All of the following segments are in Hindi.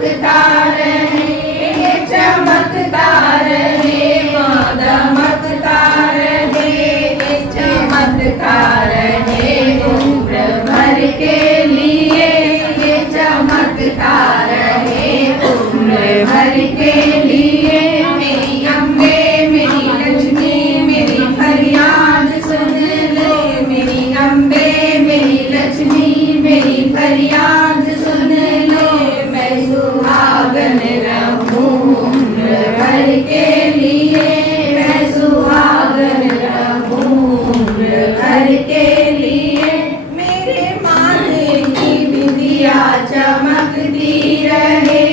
चमकता रहे, ये चमकता रहे, माँ दमकता रहे, ये चमकता रहे उम्र भर के लिए, ये चमकता रहे उम्र भर के लिए। मेरी अम्बे मेरी लक्ष्मी मेरी फरियाद सुन ले, मेरी अम्बे मेरी लक्ष्मी मेरी फरियाद सुन ले। मैं सुहागन रहूं उम्र भर के लिए, मैं सुहागन रहूं उम्र भर के लिए। मेरे माथे की बिंदिया चमकती रहे,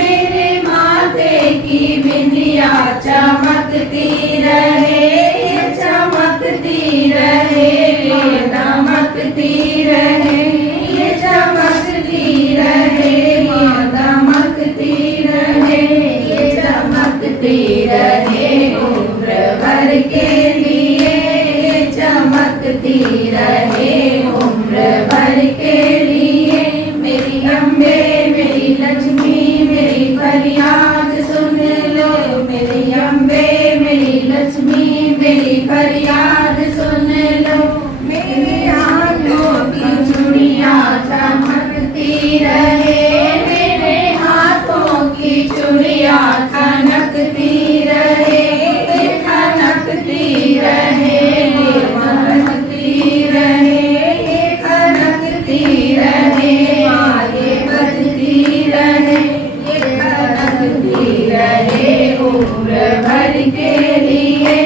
मेरे माथे की बिंदिया चमकती रहे, ये चमकती रहे, ये दमकती रहे, ये चमकती रहे, माँ दमकती रहे, ये चमकती रहे उम्र भर के लिए, ये चमकती रहे उम्र भर के लिए। मेरी अम्बे मेरी लक्ष्मी मेरी फरियाद सुन लो, मेरी अम्बे मेरी लक्ष्मी मेरी फरियाद सुन लो। मेरे हाथों की चूड़ियाँ चमकती रहे, मेरे हाथों की चूड़ियाँ खनकती रहे, खनकती रहे, महकती रहे, खनकती रहे, आगे बढ़ती रहे, खनकती रहे उम्र भर के लिए,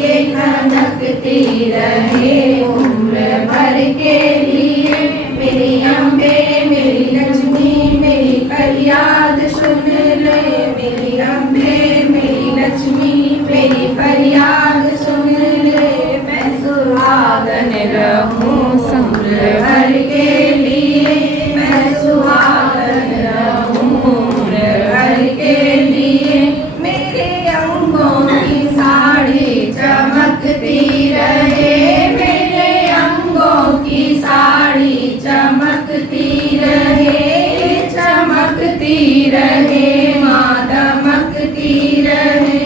ये खनकती रहे उम्र भर के लिए। मेरी अम्बे मेरी लक्ष्मी मेरी फरियाद सुन ले, मेरी अम्बे मेरी लक्ष्मी मेरी फरियाद सुन ले। मैं सुहागन रहूं उम्र भर के लिए, मैं सुहागन रहूं उम्र भर के लिए। मेरे अंगों की साड़ी चमकती रहे, मेरे अंगों की साड़ी चमकती रहे, चमकती रहे, माँ दमकती रहे,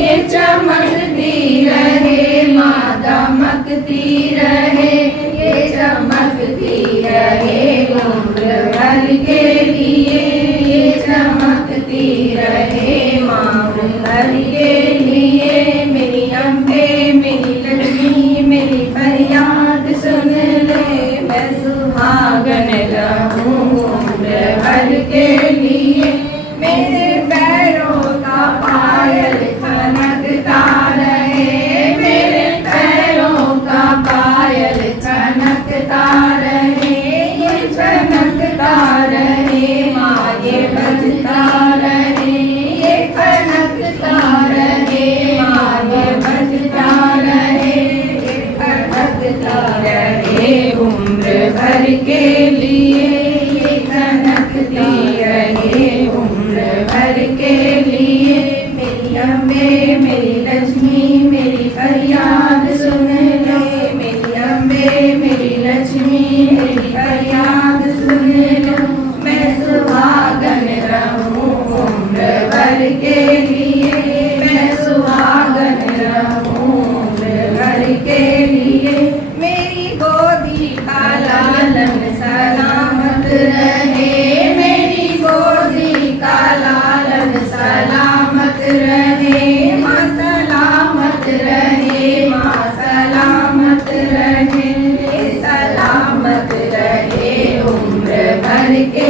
ये चमकती रहे, माँ दमकती रहे, ये चमकती रहे उम्र भर के लिए, ये चमकती रहे माँ भर के लिए। मेरी अम्बे मेरी लक्ष्मी मेरी फरियाद सुन ले, मैं सुहागन रहूं उम्र भर के लिए। मेरे पैरों का पायल खनकता रहे, मेरे पैरों का पायल खनकता रहे, ये खनकता रहे, माँ ये बजता रहे, ये खनकता रहे, माँ ये बजता रहे, ये खनकता रहे उम्र भर के लिए, ये खनकती रहे उम्र भर के लिए। मेरी अम्बे मेरी लक्ष्मी मेरी फरियाद सुन ले, मेरी अम्बे मेरी लक्ष्मी मेरी फरियाद सुन लो। मैं सुहागन रहूं उम्र भर के लिए, मैं सुहागन रहूं उम्र भर के लिए। मेरी गोदी का लालन सलामत रहे, मेरी गोदी का लालन सलामत रहे, माँ सलामत रहे, माँ सलामत रहे, सलामत रहे उम्र भर के